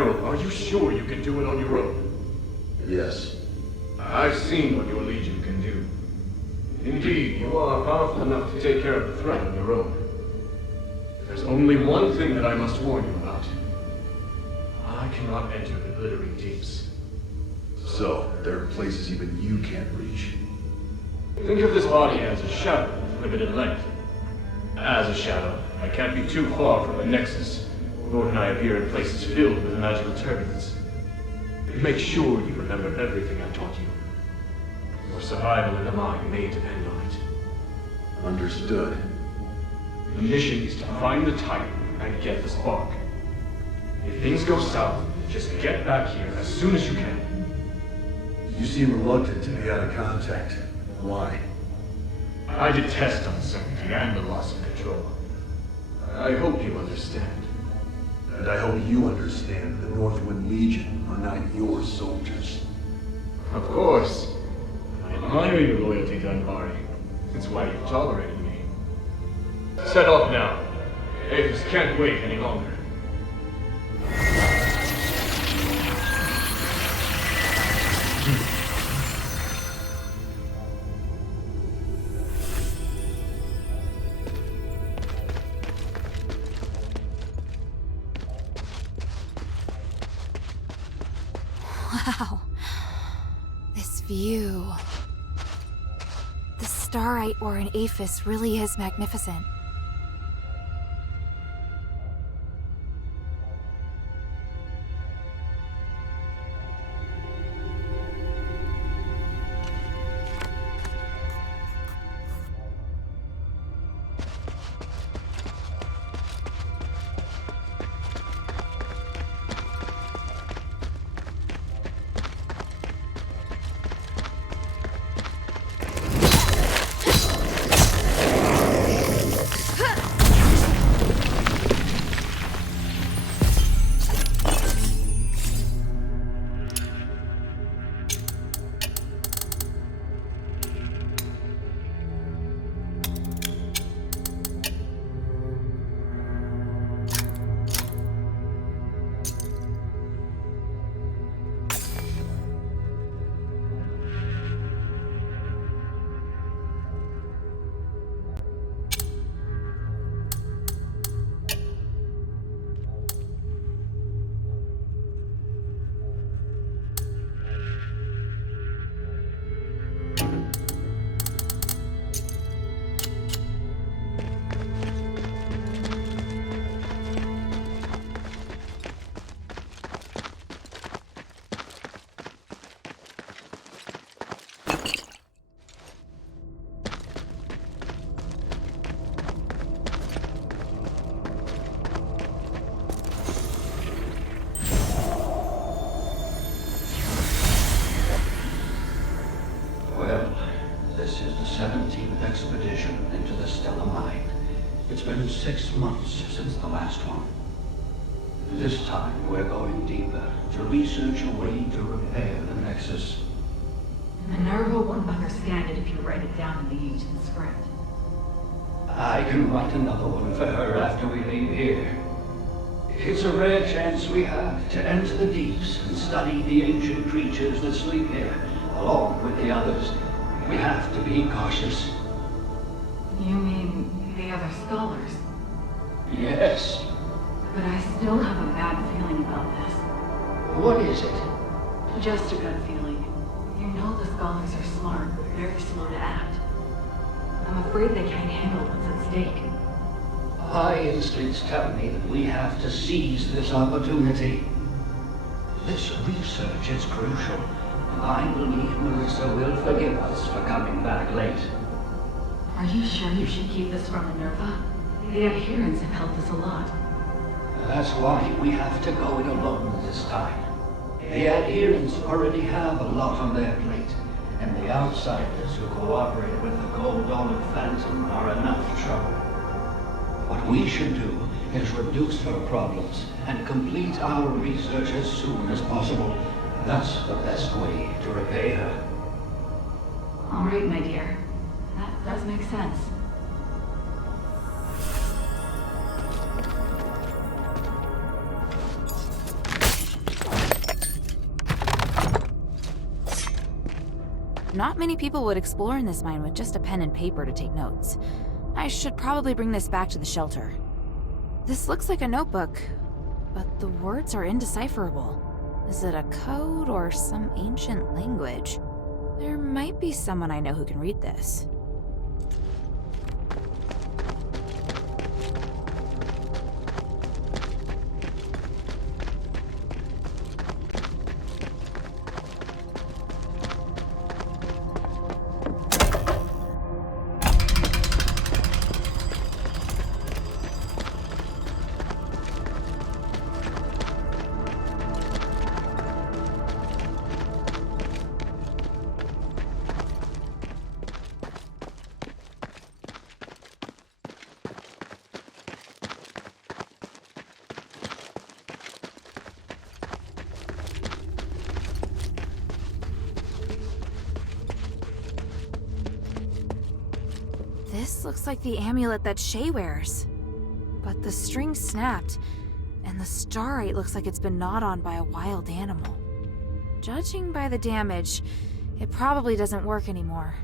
Herald, are you sure you can do it on your own? Yes. I've seen what your Legion can do. Indeed, you are powerful enough to take care of the threat on your own. There's only one thing that I must warn you about. I cannot enter the glittering deeps. So, there are places even you can't reach. Think of this body as a shadow with limited length. As a shadow, I can't be too far from the Nexus, nor can I appear in places filled with magical turbulence. Make sure you remember everything I taught you. Your survival in the mine may depend on it. Understood. The mission is to find the Titan and get the spark. If things go south, just get back here as soon as you can. You seem reluctant to be out of contact. Why? I detest uncertainty and the loss of control. I hope you understand. And I hope you understand the Northwind Legion are not your soldiers. Of course. I admire your loyalty to Embark. It's why you tolerated me. Set off now. Aphes can't wait any longer. Wow. This view. The starite ore in Aphes really is magnificent. This is the 17th expedition into the Stellar Mine. It's been 6 months since the last one. This time we're going deeper to research a way to repair the Nexus. Minerva won't understand it if you write it down in the ancient script. I can write another one for her after we leave here. It's a rare chance we have to enter the deeps and study the ancient creatures that sleep here, along with the others. We have to be cautious. You mean the other scholars? Yes. But I still have a bad feeling about this. What is it? Just a gut feeling. You know the scholars are smart, but very slow to act. I'm afraid they can't handle what's at stake. My instincts tell me that we have to seize this opportunity. This research is crucial, and I believe Marissa will forgive us for coming back late. Are you sure you should keep this from Minerva? The adherents have helped us a lot. That's why we have to go it alone this time. The adherents already have a lot on their plate, and the outsiders who cooperate with the gold-dollar phantom are enough trouble. What we should do is reduce her problems and complete our research as soon as possible. That's the best way to repay her. All right, my dear. That does make sense. Not many people would explore in this mine with just a pen and paper to take notes. I should probably bring this back to the shelter. This looks like a notebook, but the words are indecipherable. Is it a code or some ancient language? There might be someone I know who can read this. This looks like the amulet that Shay wears. But the string snapped, and the starite looks like it's been gnawed on by a wild animal. Judging by the damage, it probably doesn't work anymore.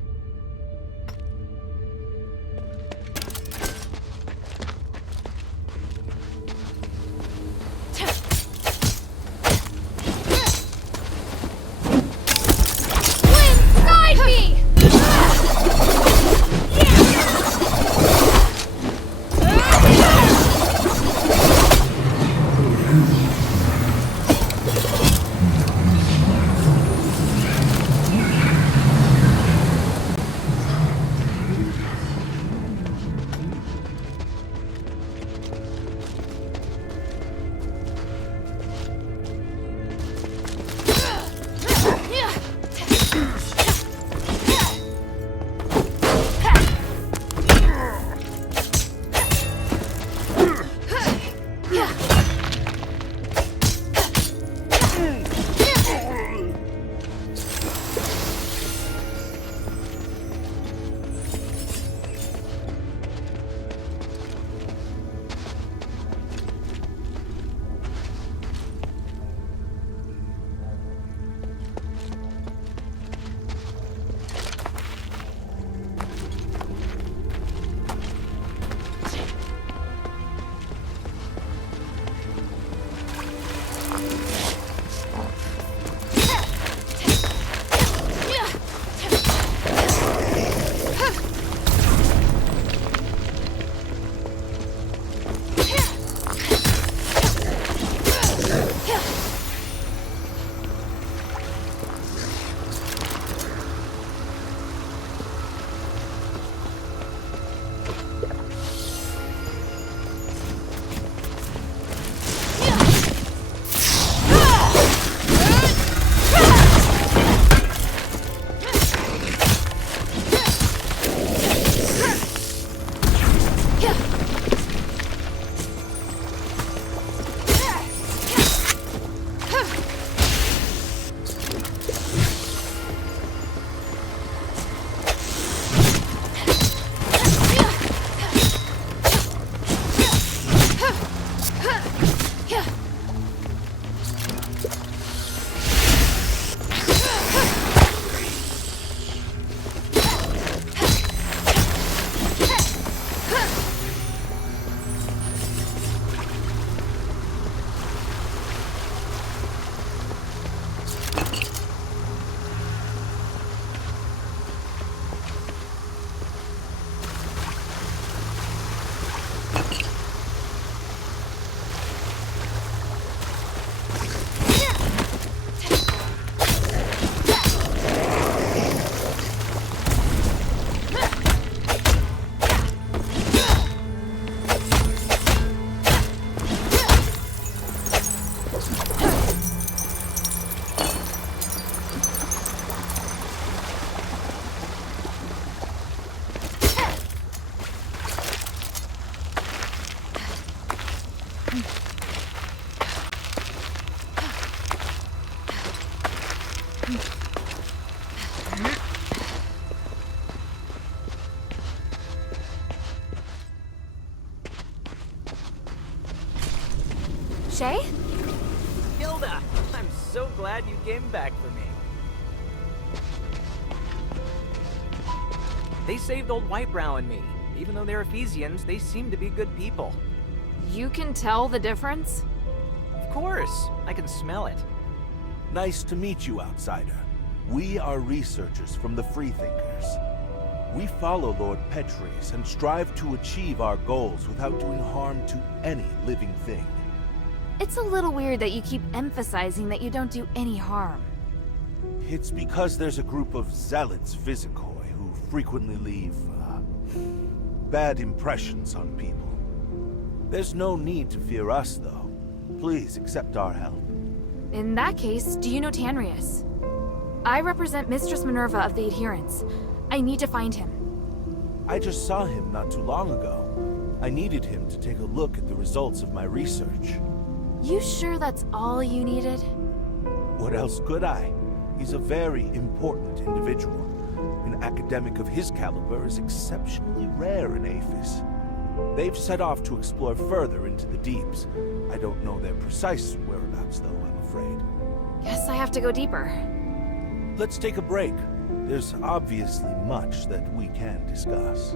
Shay? Hilda! I'm so glad you came back for me. They saved old Whitebrow and me. Even though they're Ephesians, they seem to be good people. You can tell the difference? Of course, I can smell it. Nice to meet you, outsider. We are researchers from the Freethinkers. We follow Lord Petraeus and strive to achieve our goals without doing harm to any living thing. It's a little weird that you keep emphasizing that you don't do any harm. It's because there's a group of zealots Vizikoi who frequently leave, bad impressions on people. There's no need to fear us, though. Please accept our help. In that case, do you know Tanrius? I represent Mistress Minerva of the Adherents. I need to find him. I just saw him not too long ago. I needed him to take a look at the results of my research. You sure that's all you needed? What else could I? He's a very important individual. An academic of his caliber is exceptionally rare in Aphes. They've set off to explore further into the deeps. I don't know their precise whereabouts, though, I'm afraid. Guess I have to go deeper. Let's take a break. There's obviously much that we can discuss.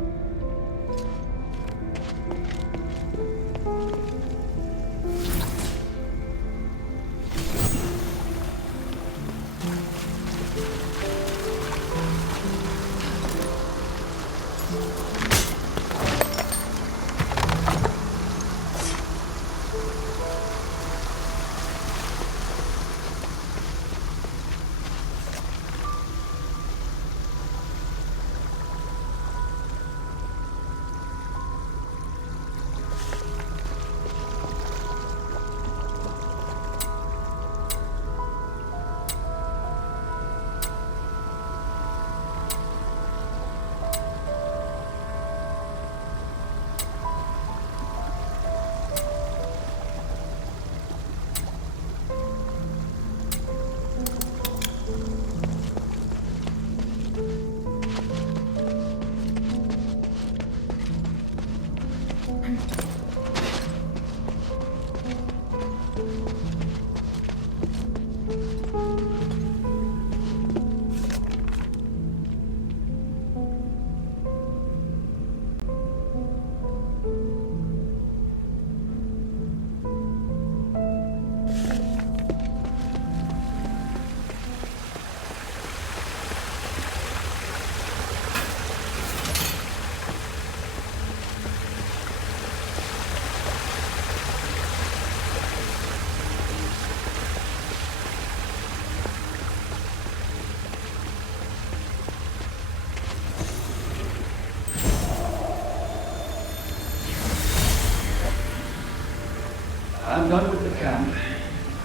I'm done with the camp.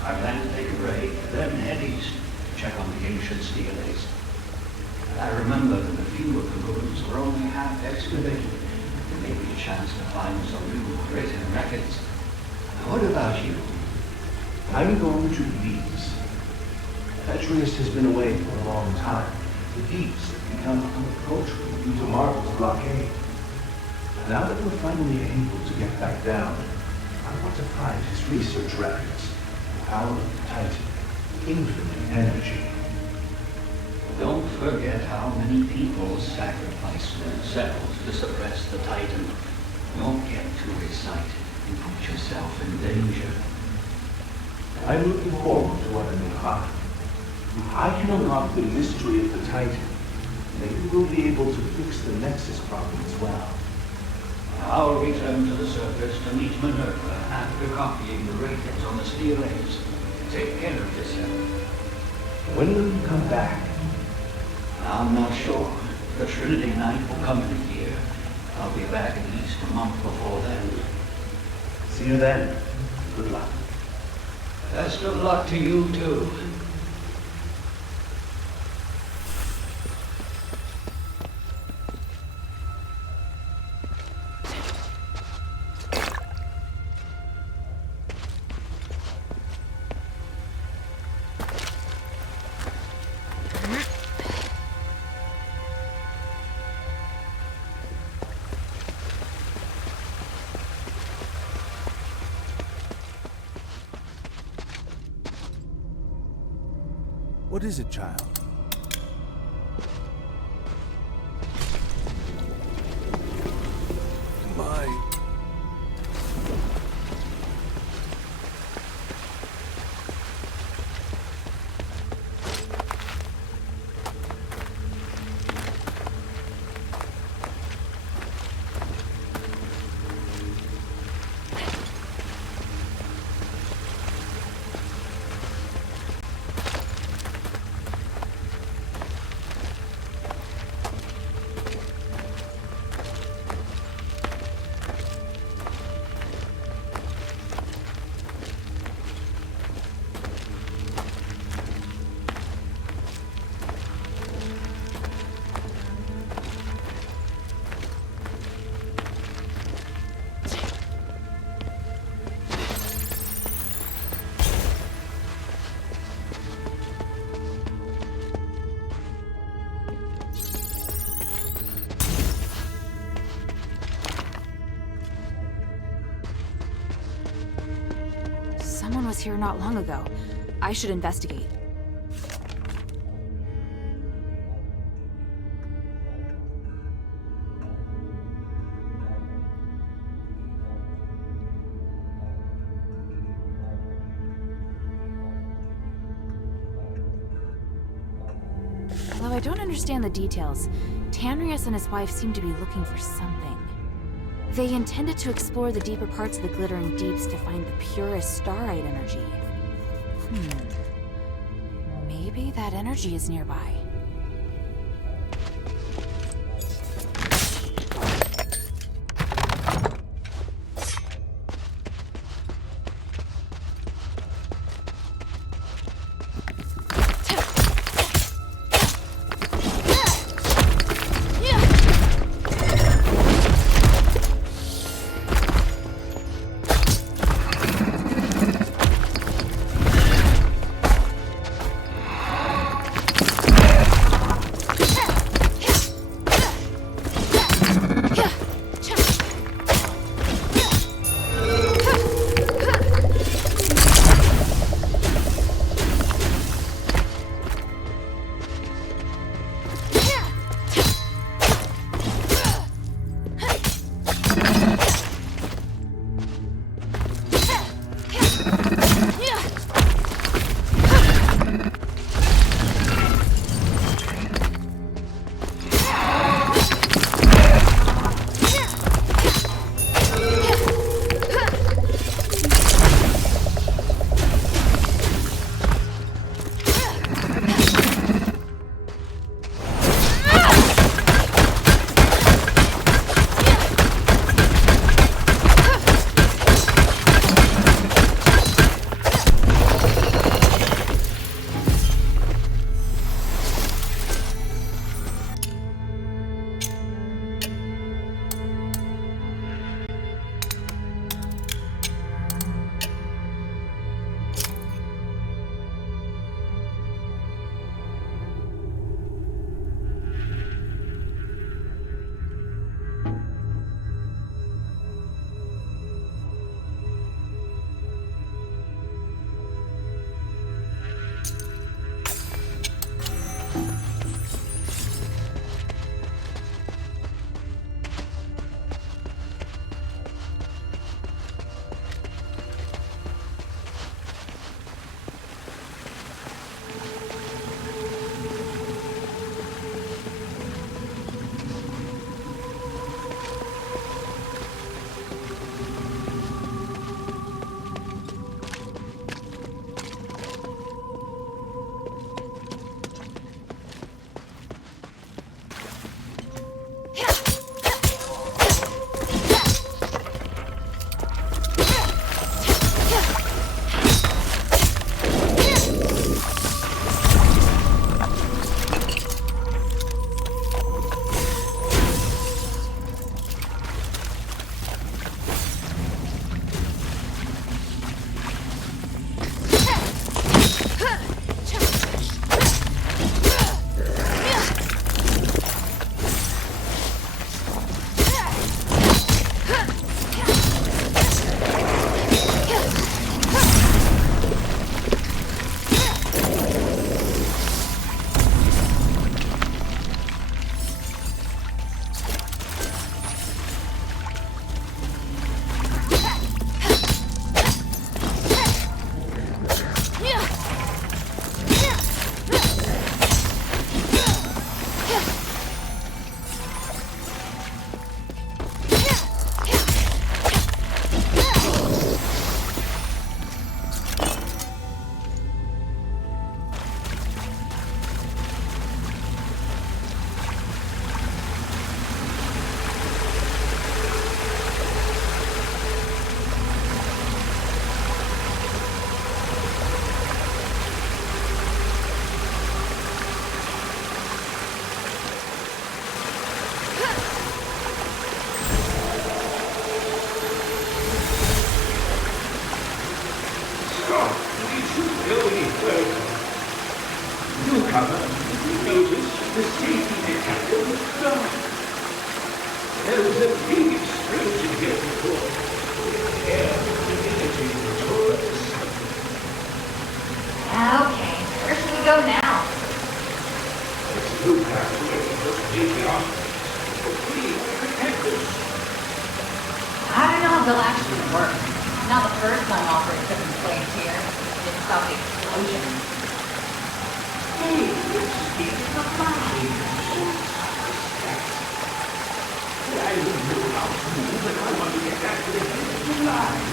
I plan to take a break, then head east to check on the ancient steelays. I remember that a few of the ruins were only half excavated. There may be a chance to find some new written records. What about you? I'm going to the deeps. Petraeus has been away for a long time. The deeps have become unapproachable due to Marvel's blockade. Now that we're finally able to get back down, I want to find his research records. The power of the Titan, infinite energy. Don't forget how many people sacrificed themselves to suppress the Titan. Don't get too excited and put yourself in danger. I'm looking forward to what I may find. If I can unlock the mystery of the Titan, maybe we'll be able to fix the Nexus problem as well. I'll return to the surface to meet Minerva after copying the records on the steelays. Take care of yourself. When will you come back? I'm not sure. The Trinity Night will come in a year. I'll be back at least a month before then. See you then. Good luck. Best of luck to you, too. What is it, child? was here not long ago. I should investigate. Although I don't understand the details, Tanrius and his wife seem to be looking for something. They intended to explore the deeper parts of the glittering deeps to find the purest starite energy. Maybe that energy is nearby. they'll actually work. Not the first time operators have been placed here. It's about the explosion. Hey, you're speaking of my I don't know how to move, but I want to get back to the head line.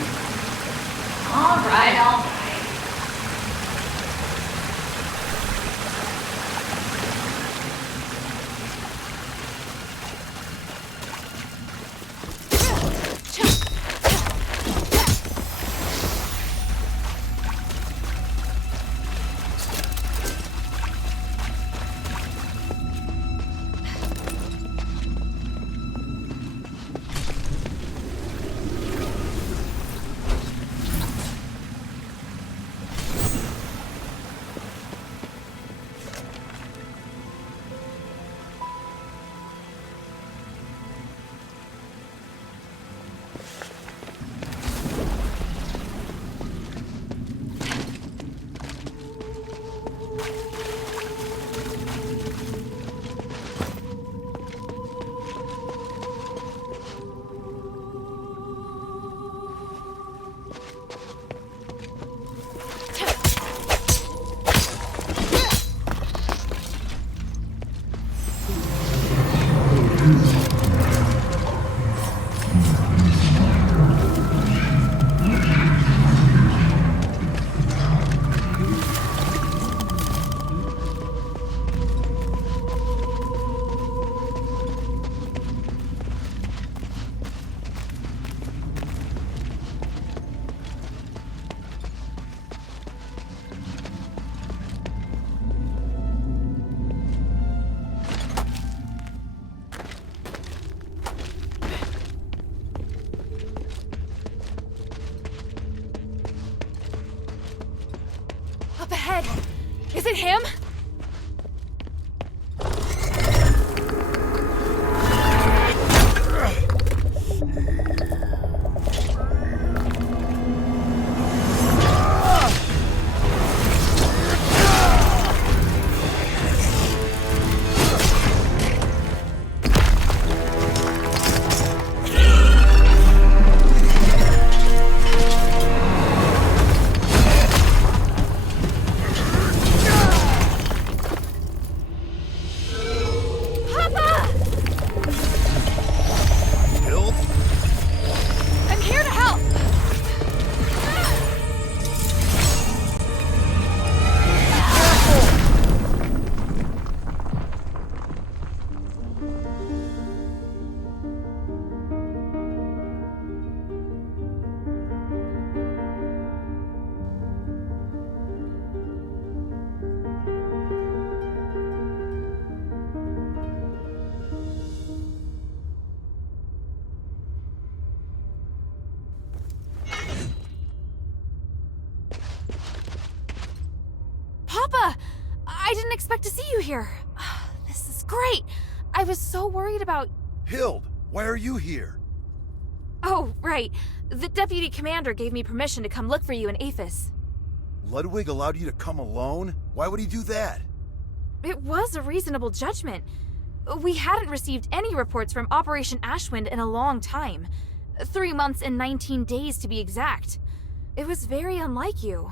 All right. Ahead! Is it him? Papa! I didn't expect to see you here. This is great. I was so worried about... Hild, why are you here? Oh, right. The deputy commander gave me permission to come look for you in Aphes. Ludwig allowed you to come alone? Why would he do that? It was a reasonable judgment. We hadn't received any reports from Operation Ashwind in a long time. 3 months and 19 days to be exact. It was very unlike you.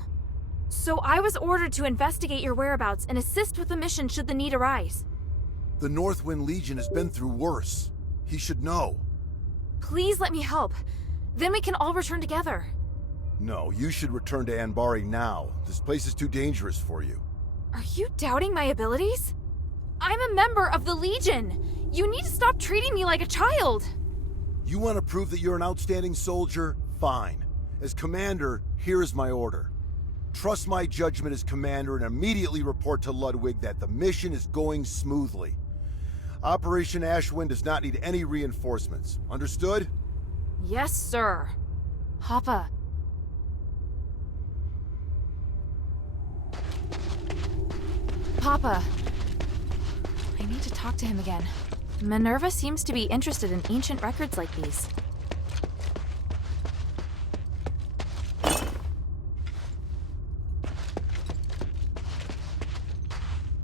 So I was ordered to investigate your whereabouts and assist with the mission should the need arise. The Northwind Legion has been through worse. He should know. Please let me help. Then we can all return together. No, you should return to Anbari now. This place is too dangerous for you. Are you doubting my abilities? I'm a member of the Legion. You need to stop treating me like a child. You want to prove that you're an outstanding soldier? Fine. As commander, here is my order. Trust my judgment as commander and immediately report to Ludwig that the mission is going smoothly. Operation Ashwind does not need any reinforcements. Understood? Yes, sir. Papa. Papa. I need to talk to him again. Minerva seems to be interested in ancient records like these.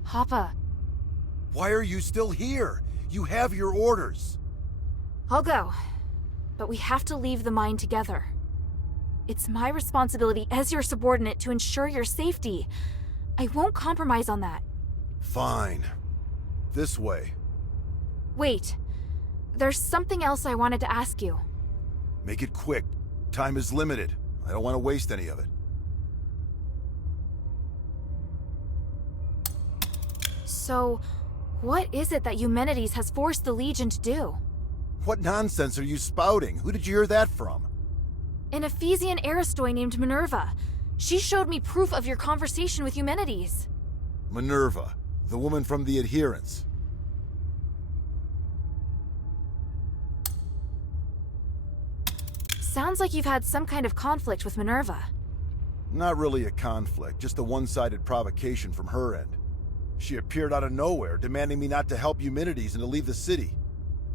Papa. Why are you still here? You have your orders. I'll go. but we have to leave the mine together. It's my responsibility as your subordinate to ensure your safety. I won't compromise on that. Fine. This way. Wait. There's something else I wanted to ask you. Make it quick. Time is limited. I don't want to waste any of it. So, what is it that Eumenides has forced the Legion to do? What nonsense are you spouting? Who did you hear that from? An Ephesian Aristoi named Minerva. She showed me proof of your conversation with Eumenides. Minerva, the woman from the Adherents. Sounds like you've had some kind of conflict with Minerva. Not really a conflict, just a one-sided provocation from her end. She appeared out of nowhere, demanding me not to help Eumenides and to leave the city.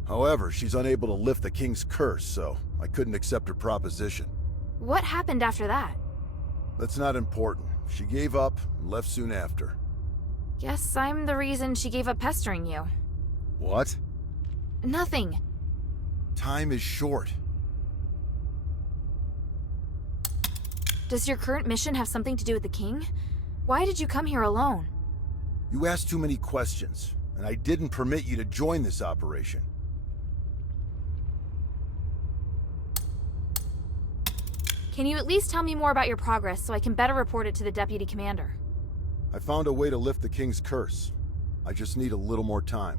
However, she's unable to lift the king's curse, so I couldn't accept her proposition. What happened after that? That's not important. She gave up and left soon after. Guess I'm the reason she gave up pestering you. What? Nothing. Time is short. Does your current mission have something to do with the king? Why did you come here alone? You asked too many questions, and I didn't permit you to join this operation. Can you at least tell me more about your progress so I can better report it to the deputy commander? I found a way to lift the king's curse. I just need a little more time.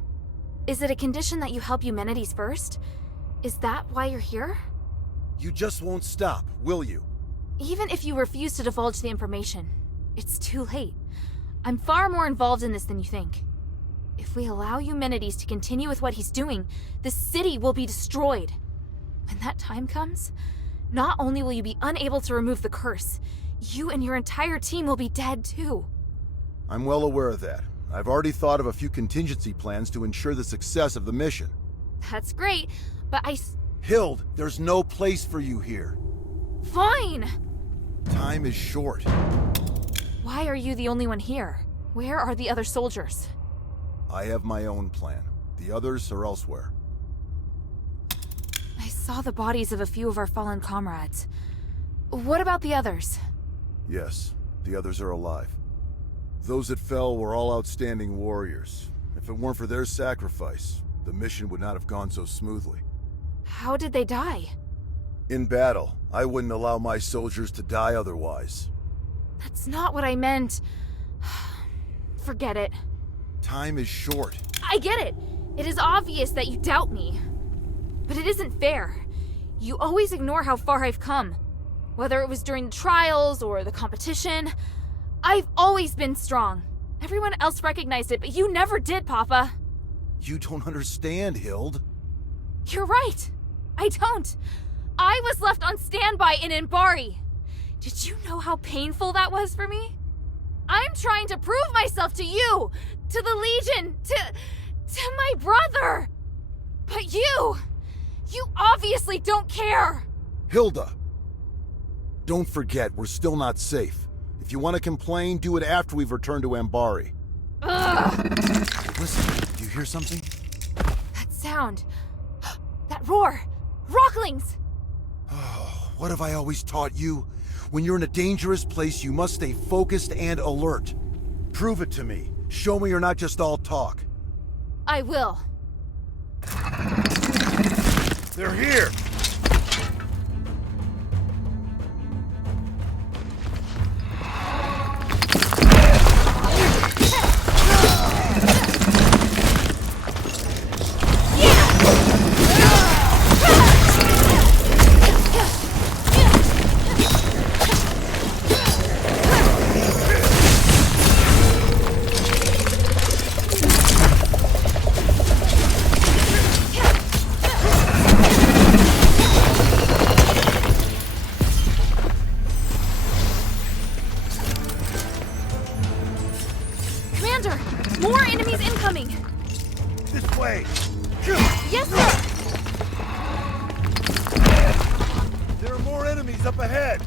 Is it a condition that you help Eumenides first? Is that why you're here? You just won't stop, will you? Even if you refuse to divulge the information, it's too late. I'm far more involved in this than you think. If we allow Eumenides to continue with what he's doing, the city will be destroyed. When that time comes, not only will you be unable to remove the curse, you and your entire team will be dead too. I'm well aware of that. I've already thought of a few contingency plans to ensure the success of the mission. That's great, but Hild, there's no place for you here. Fine! Time is short. Why are you the only one here? Where are the other soldiers? I have my own plan. The others are elsewhere. I saw the bodies of a few of our fallen comrades. What about the others? Yes, the others are alive. Those that fell were all outstanding warriors. If it weren't for their sacrifice, the mission would not have gone so smoothly. How did they die? In battle, I wouldn't allow my soldiers to die otherwise. That's not what I meant. Forget it. Time is short. I get it. It is obvious that you doubt me. But it isn't fair. You always ignore how far I've come. Whether it was during the trials or the competition, I've always been strong. Everyone else recognized it, but you never did, Papa. You don't understand, Hild. You're right. I don't. I was left on standby in Embark. Did you know how painful that was for me? I'm trying to prove myself to you, to the Legion, to my brother. But you obviously don't care. Hilda! Don't forget, we're still not safe. If you want to complain, do it after we've returned to Embark. Ugh. Listen, do you hear something? That sound. That roar. Rocklings! Oh, what have I always taught you? When you're in a dangerous place, you must stay focused and alert. Prove it to me. Show me you're not just all talk. I will. They're here! More enemies incoming! This way! Yes, sir! There are more enemies up ahead!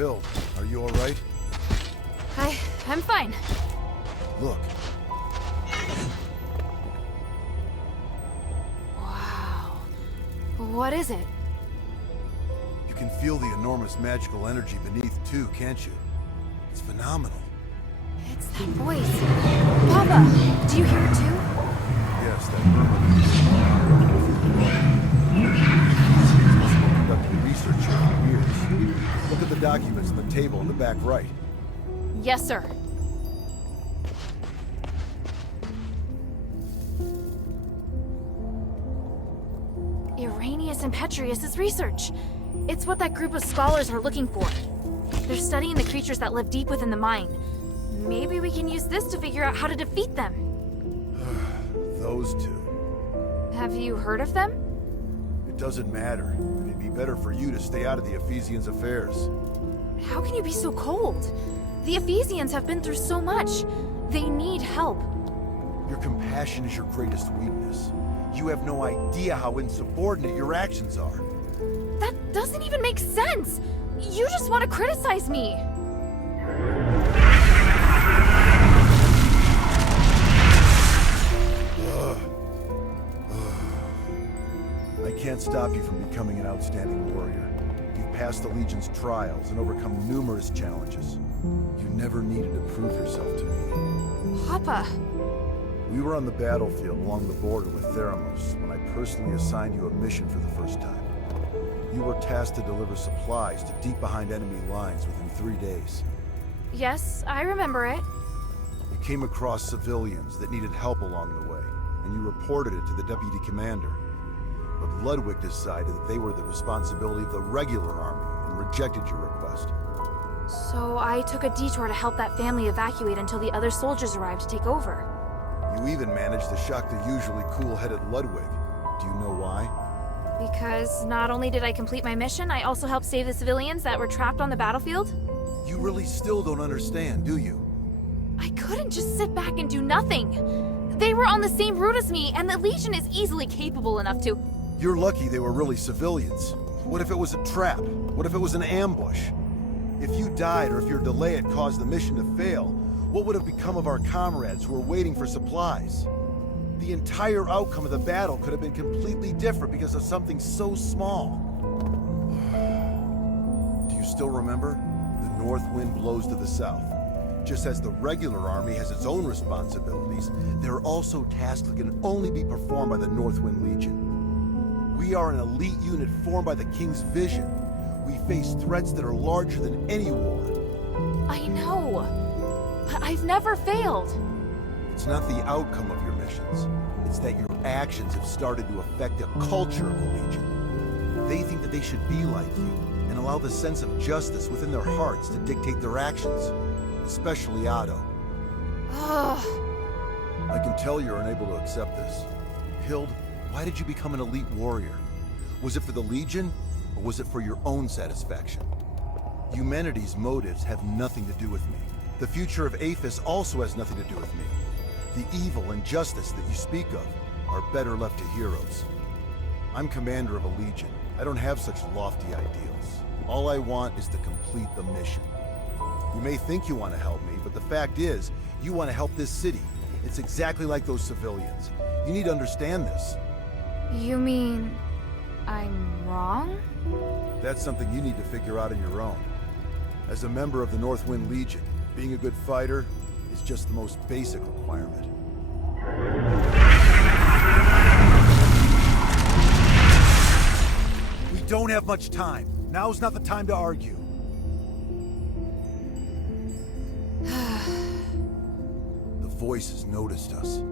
Hild, are you alright? I'm fine. Look. Wow. What is it? You can feel the enormous magical energy beneath too, can't you? It's phenomenal. It's that voice. Papa, do you hear it too? Yes, that murmur. Conducting research here for years. Look at the documents on the table in the back right. Yes, sir. Irenaeus and Petrius' research. It's what that group of scholars are looking for. They're studying the creatures that live deep within the mine. Maybe we can use this to figure out how to defeat them. Those two. Have you heard of them? It doesn't matter. It'd be better for you to stay out of the Ephesians' affairs. How can you be so cold? The Ephesians have been through so much. They need help. Your compassion is your greatest weakness. You have no idea how insubordinate your actions are. That doesn't even make sense. You just want to criticize me. I can't stop you from becoming an outstanding warrior. You've passed the Legion's trials and overcome numerous challenges. You never needed to prove yourself to me. Papa. We were on the battlefield along the border with Theramos when I personally assigned you a mission for the first time. You were tasked to deliver supplies to deep behind enemy lines within 3 days. Yes, I remember it. You came across civilians that needed help along the way, and you reported it to the deputy commander. But Ludwig decided that they were the responsibility of the regular army and rejected your request. So I took a detour to help that family evacuate until the other soldiers arrived to take over. You even managed to shock the usually cool-headed Ludwig. Do you know why? Because not only did I complete my mission, I also helped save the civilians that were trapped on the battlefield. You really still don't understand, do you? I couldn't just sit back and do nothing. They were on the same route as me, and the Legion is easily capable enough to... You're lucky they were really civilians. What if it was a trap? What if it was an ambush? If you died or if your delay had caused the mission to fail, what would have become of our comrades who were waiting for supplies? The entire outcome of the battle could have been completely different because of something so small. Do you still remember? The north wind blows to the south. Just as the regular army has its own responsibilities, there are also tasks that can only be performed by the Northwind Legion. We are an elite unit formed by the King's vision. We face threats that are larger than any war. I know, but I've never failed. It's not the outcome of your missions. It's that your actions have started to affect the culture of the Legion. They think that they should be like you and allow the sense of justice within their hearts to dictate their actions. Especially Otto. Ugh. I can tell you're unable to accept this. Hild, why did you become an elite warrior? Was it for the Legion, or was it for your own satisfaction? Humanity's motives have nothing to do with me. The future of Aphes also has nothing to do with me. The evil and justice that you speak of are better left to heroes. I'm commander of a Legion. I don't have such lofty ideals. All I want is to complete the mission. You may think you want to help me, but the fact is, you want to help this city. It's exactly like those civilians. You need to understand this. You mean... I'm wrong? That's something you need to figure out on your own. As a member of the Northwind Legion, being a good fighter is just the most basic requirement. We don't have much time. Now's not the time to argue. The voices noticed us.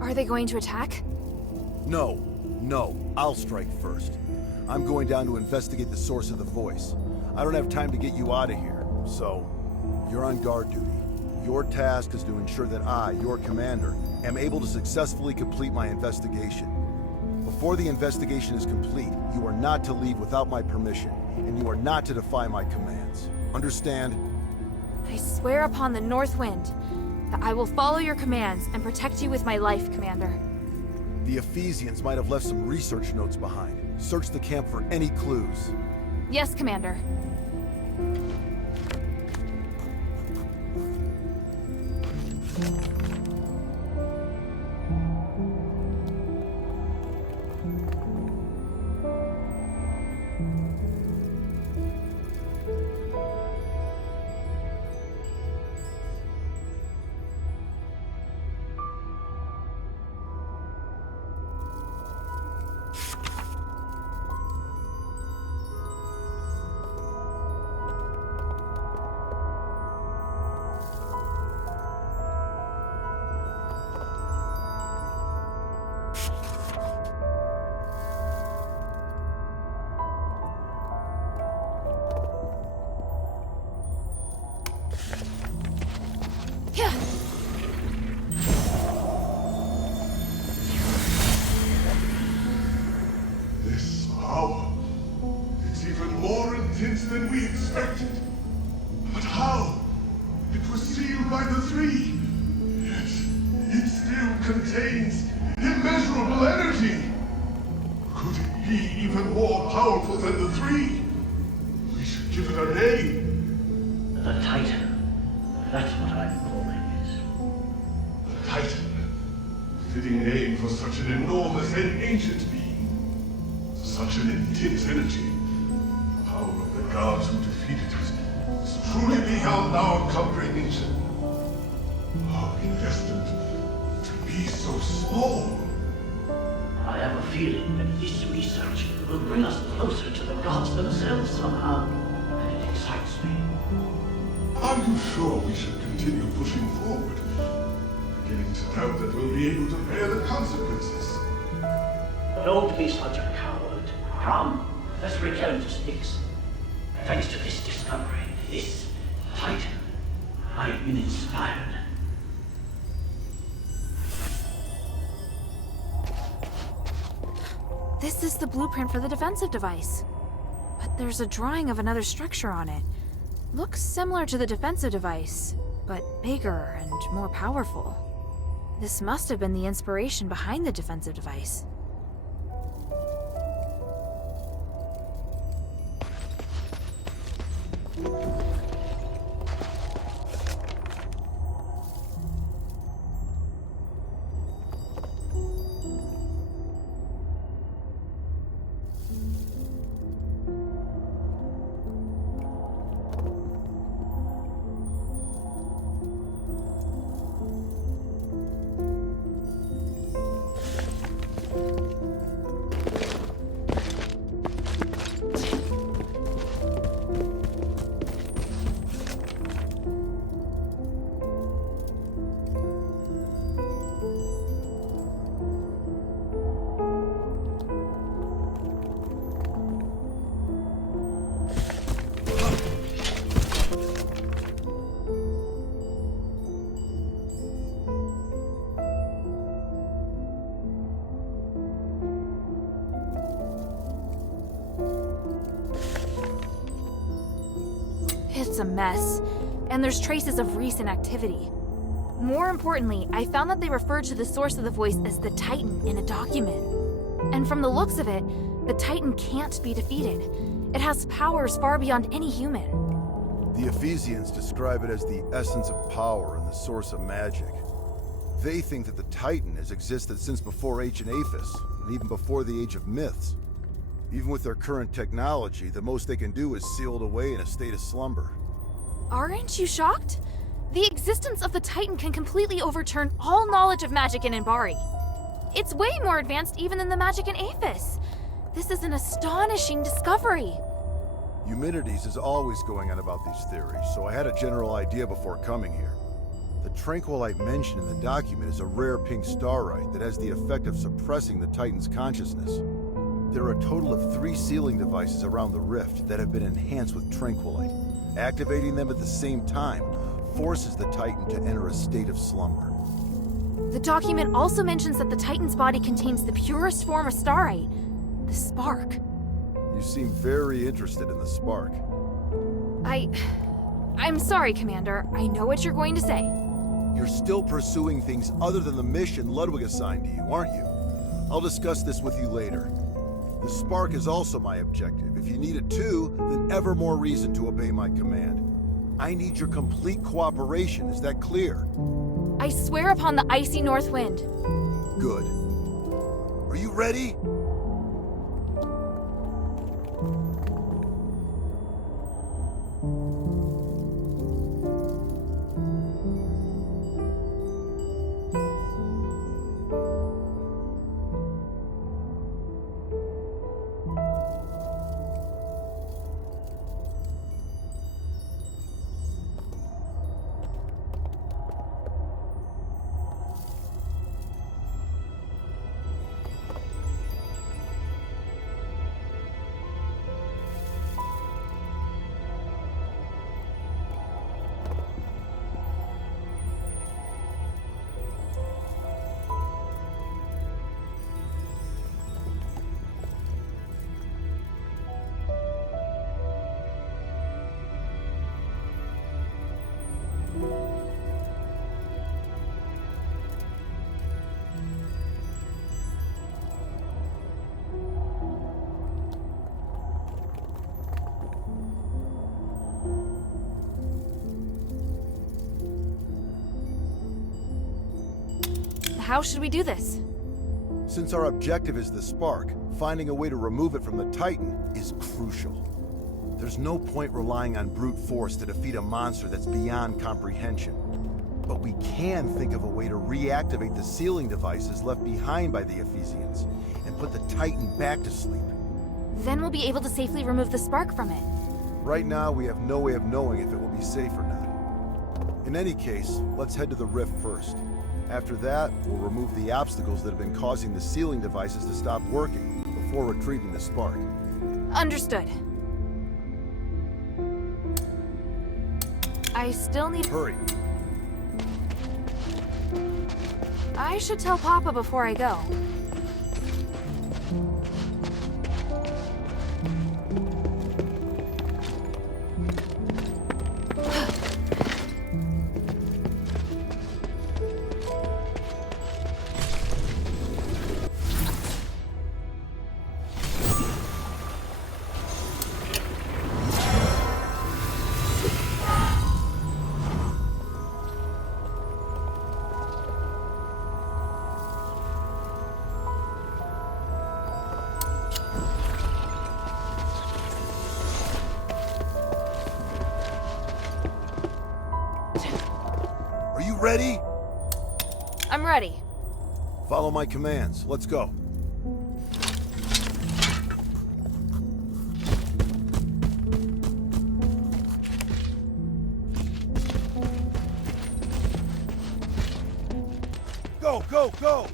Are they going to attack? No, I'll strike first. I'm going down to investigate the source of the voice. I don't have time to get you out of here, so you're on guard duty. Your task is to ensure that I, your commander, am able to successfully complete my investigation. Before the investigation is complete, you are not to leave without my permission, and you are not to defy my commands. Understand? I swear upon the North Wind that I will follow your commands and protect you with my life, Commander. The Ephesians might have left some research notes behind. Search the camp for any clues. Yes, Commander. contains immeasurable energy. Could it be even more powerful than the three? We should give it a name. The Titan. That's what I'm calling it. The Titan. Fitting name for such an enormous and ancient being. Such an intense energy. The power of the gods who defeated it is truly beyond our comprehension. Are we destined to be so small? I have a feeling that this research will bring us closer to the gods themselves somehow, and it excites me. Are you sure we should continue pushing forward? Beginning to doubt that we'll be able to bear the consequences. Don't be such a coward. Come, let's return to Styx. Thanks to this discovery, this Titan, I've been inspired. This is the blueprint for the defensive device. But there's a drawing of another structure on it. Looks similar to the defensive device, but bigger and more powerful. This must have been the inspiration behind the defensive device. It's a mess, and there's traces of recent activity. More importantly, I found that they referred to the source of the voice as the Titan in a document. And from the looks of it, the Titan can't be defeated. It has powers far beyond any human. The Ephesians describe it as the essence of power and the source of magic. They think that the Titan has existed since before ancient Aphes, and even before the age of myths. Even with their current technology, the most they can do is seal it away in a state of slumber. Aren't you shocked? The existence of the Titan can completely overturn all knowledge of magic in Embari. It's way more advanced even than the magic in Aphes. This is an astonishing discovery. Eumenides is always going on about these theories, so I had a general idea before coming here. The tranquilite mentioned in the document is a rare pink starite that has the effect of suppressing the Titan's consciousness. There are a total of 3 sealing devices around the rift that have been enhanced with tranquilite. Activating them at the same time forces the Titan to enter a state of slumber. The document also mentions that the Titan's body contains the purest form of starite, the spark. You seem very interested in the spark. I'm sorry, Commander. I know what you're going to say. You're still pursuing things other than the mission Ludwig assigned to you, aren't you? I'll discuss this with you later. The spark is also my objective. If you need it too, then ever more reason to obey my command. I need your complete cooperation, is that clear? I swear upon the icy north wind. Good. Are you ready? how should we do this? Since our objective is the spark, finding a way to remove it from the Titan is crucial. There's no point relying on brute force to defeat a monster that's beyond comprehension. But we can think of a way to reactivate the sealing devices left behind by the Ephesians and put the Titan back to sleep. Then we'll be able to safely remove the spark from it. Right now, we have no way of knowing if it will be safe or not. In any case, let's head to the rift first. After that, we'll remove the obstacles that have been causing the sealing devices to stop working before retrieving the spark. Understood. I still need... Hurry. I should tell Papa before I go. Ready? I'm ready. Follow my commands. Let's go. Go, go, go!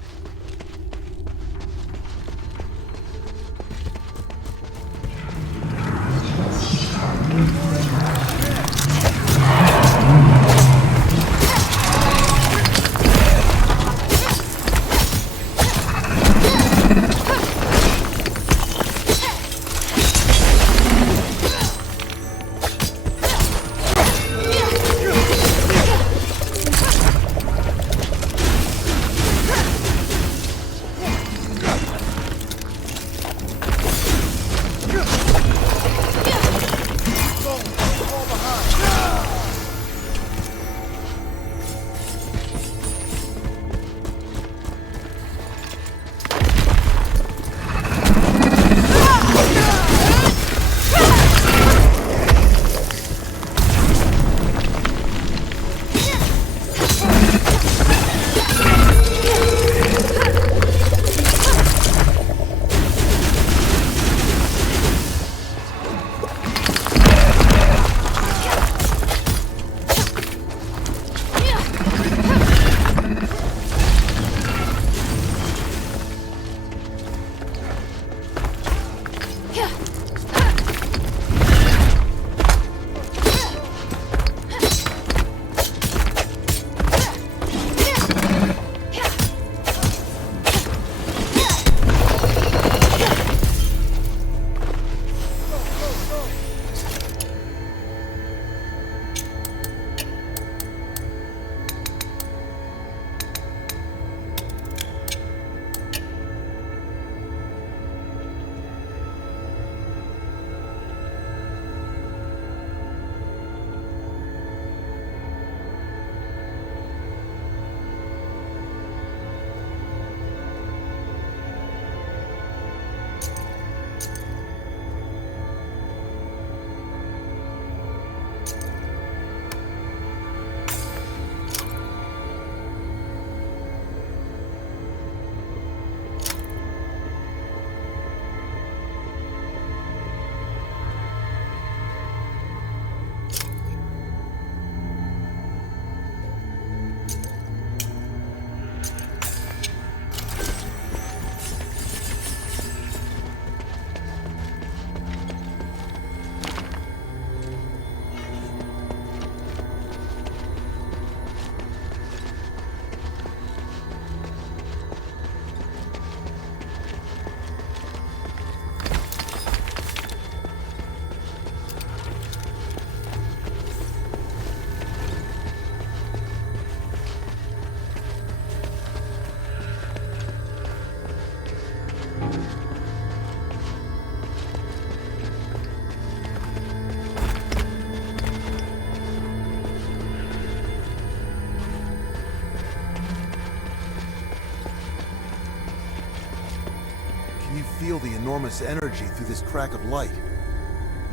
feel the enormous energy through this crack of light.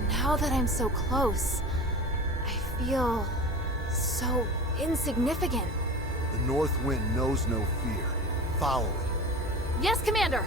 Now that I'm so close, I feel so insignificant. The North Wind knows no fear. Follow it. Yes, Commander!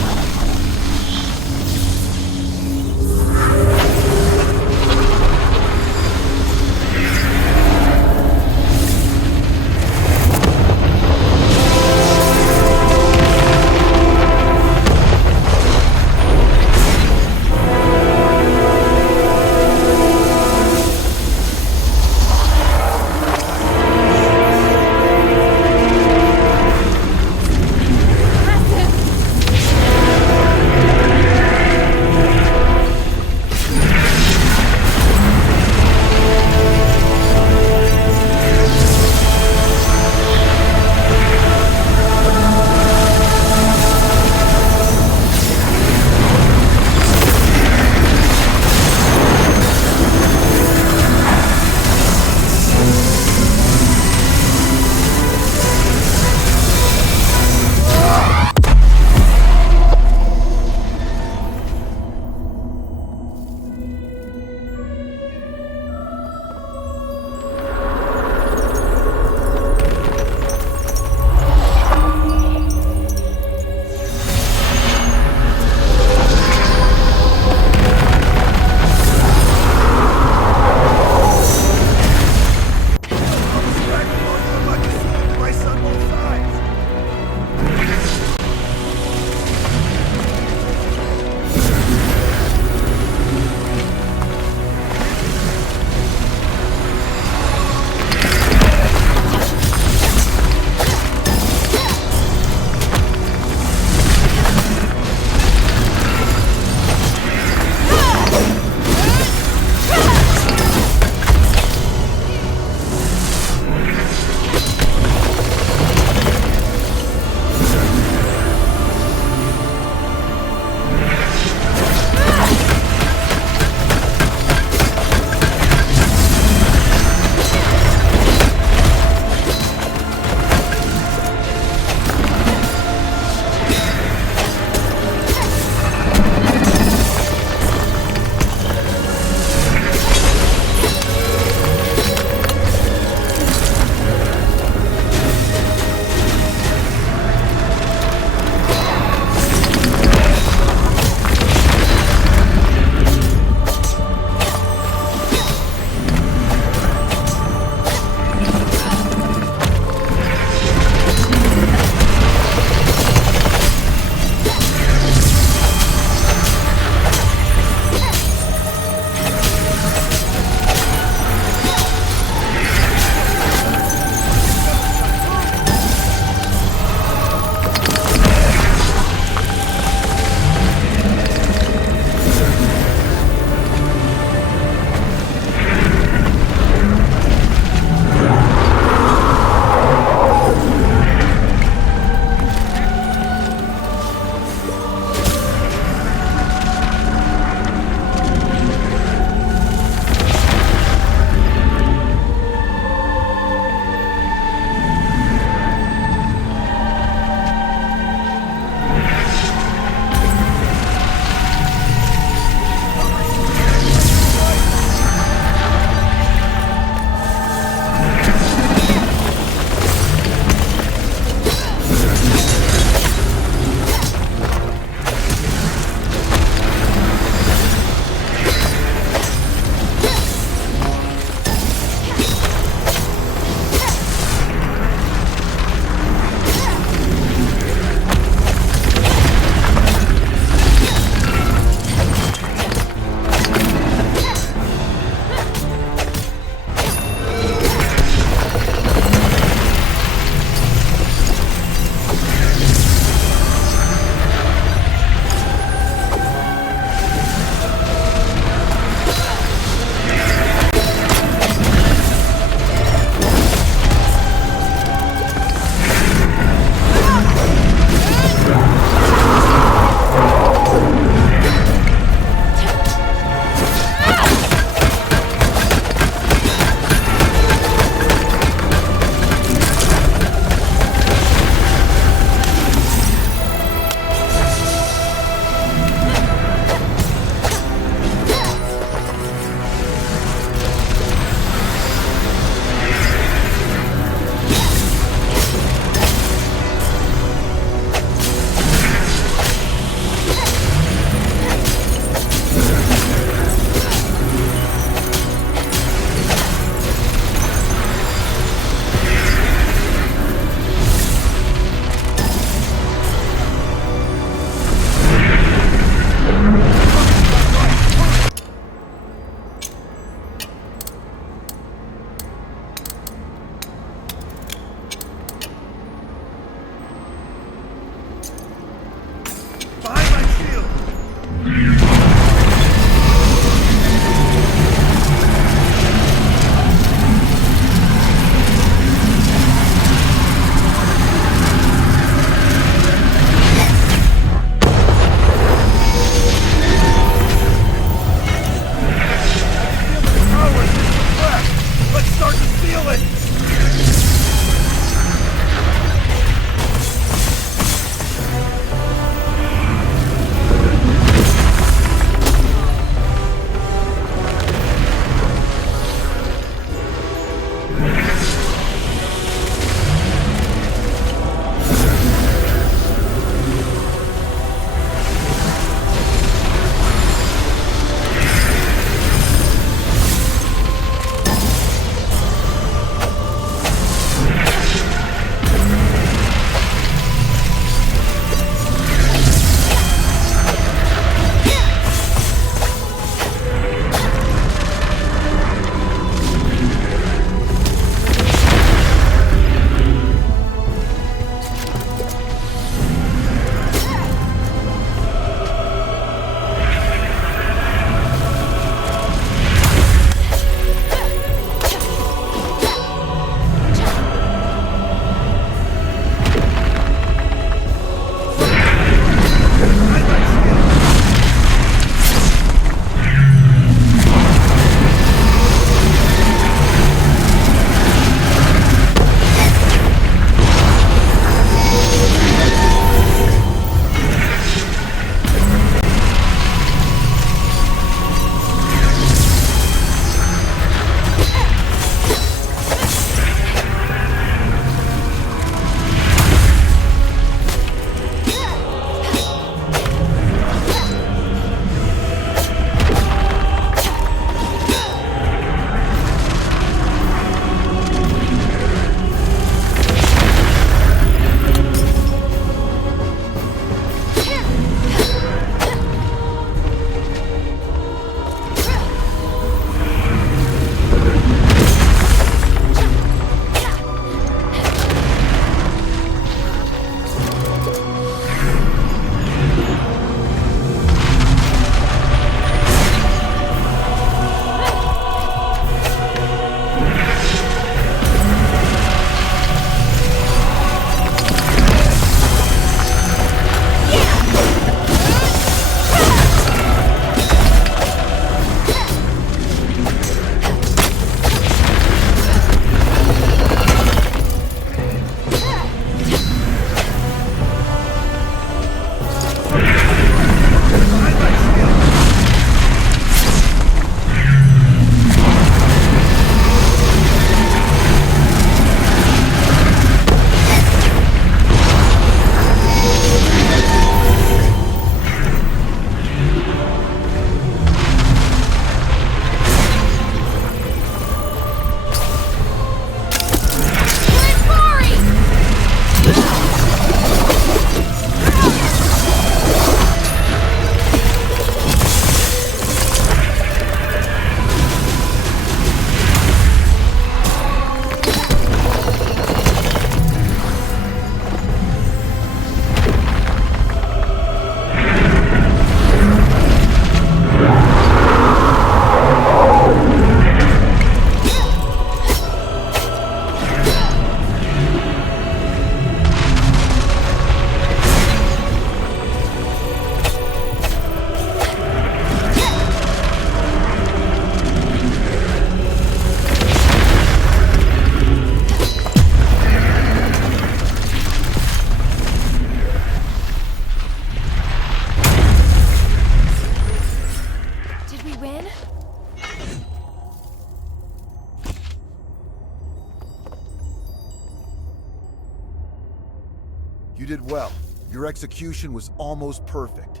did well. Your execution was almost perfect.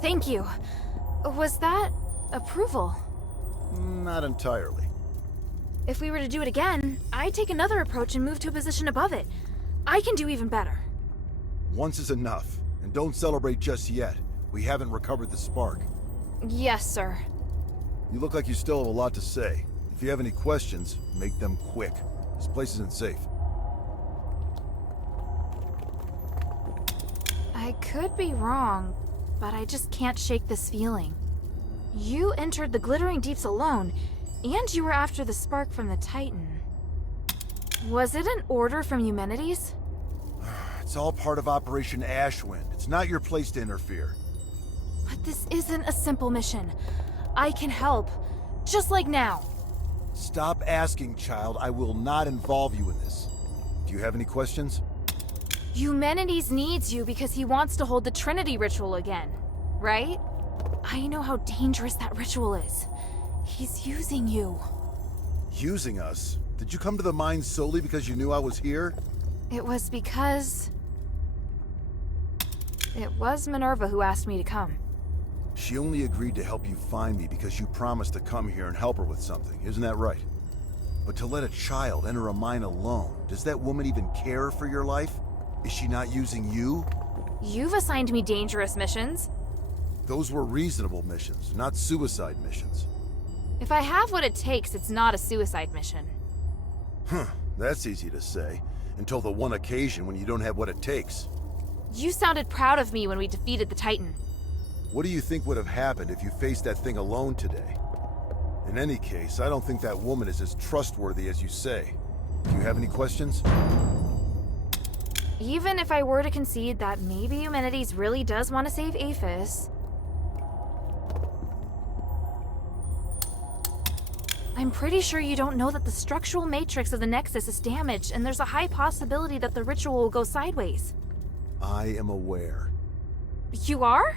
Thank you. Was that approval? Not entirely. If we were to do it again, I'd take another approach and move to a position above it. I can do even better. Once is enough, and don't celebrate just yet. We haven't recovered the spark. Yes, sir. You look like you still have a lot to say. If you have any questions, make them quick. This place isn't safe. I could be wrong, but I just can't shake this feeling. You entered the Glittering Deeps alone, and you were after the spark from the Titan. Was it an order from Eumenides? It's all part of Operation Ashwind. It's not your place to interfere. But this isn't a simple mission. I can help, just like now. Stop asking, child. I will not involve you in this. Do you have any questions? Eumenides needs you because he wants to hold the Trinity ritual again, right? I know how dangerous that ritual is. He's using you. Using us? Did you come to the mine solely because you knew I was here? It was because... It was Minerva who asked me to come. She only agreed to help you find me because you promised to come here and help her with something, isn't that right? But to let a child enter a mine alone, does that woman even care for your life? Is she not using you? You've assigned me dangerous missions. Those were reasonable missions, not suicide missions. If I have what it takes, it's not a suicide mission. Huh, that's easy to say. Until the one occasion when you don't have what it takes. You sounded proud of me when we defeated the Titan. What do you think would have happened if you faced that thing alone today? In any case, I don't think that woman is as trustworthy as you say. Do you have any questions? Even if I were to concede that maybe Eumenides really does want to save Aphes, I'm pretty sure you don't know that the structural matrix of the Nexus is damaged, and there's a high possibility that the ritual will go sideways. I am aware. You are?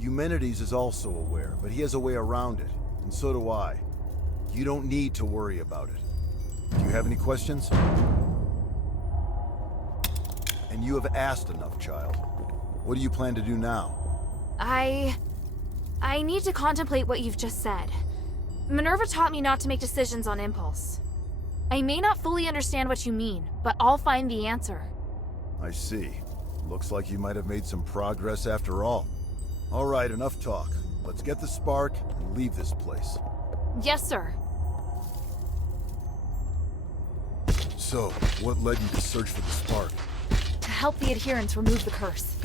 Eumenides is also aware, but he has a way around it, and so do I. You don't need to worry about it. Do you have any questions? And you have asked enough, child. What do you plan to do now? I need to contemplate what you've just said. Minerva taught me not to make decisions on impulse. I may not fully understand what you mean, but I'll find the answer. I see. Looks like you might have made some progress after all. All right, enough talk. Let's get the spark and leave this place. Yes, sir. So, what led you to search for the spark? To help the adherents remove the curse.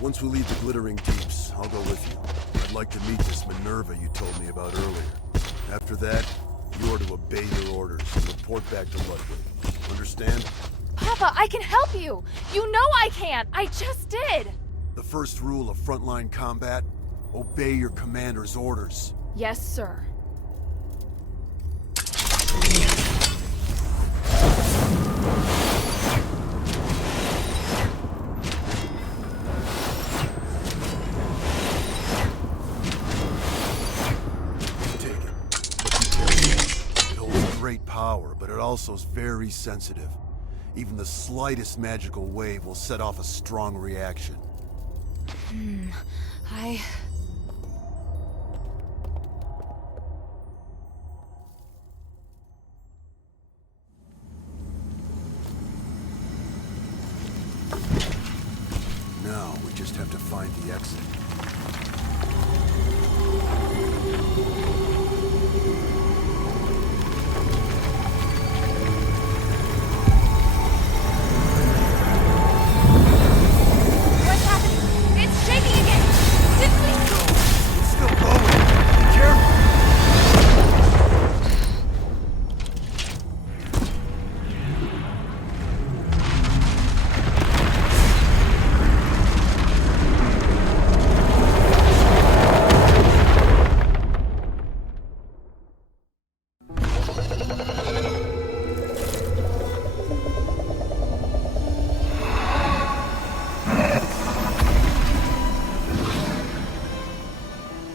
Once we leave the Glittering Deeps, I'll go with you. I'd like to meet this Minerva you told me about earlier. After that, you are to obey your orders and report back to Ludwig. Understand? Papa, I can help you! You know I can! I just did! The first rule of frontline combat? Obey your commander's orders. Yes, sir. Power, but it also is very sensitive. Even the slightest magical wave will set off a strong reaction. Now we just have to find the exit.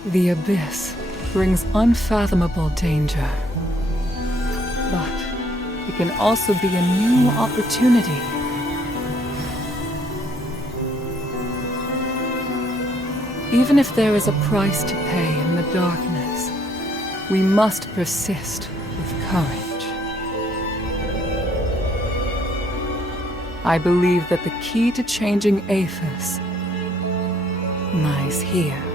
The abyss brings unfathomable danger. But it can also be a new opportunity Even if there is a price to pay in the darkness, we must persist with courage. I believe that the key to changing Aphes lies here.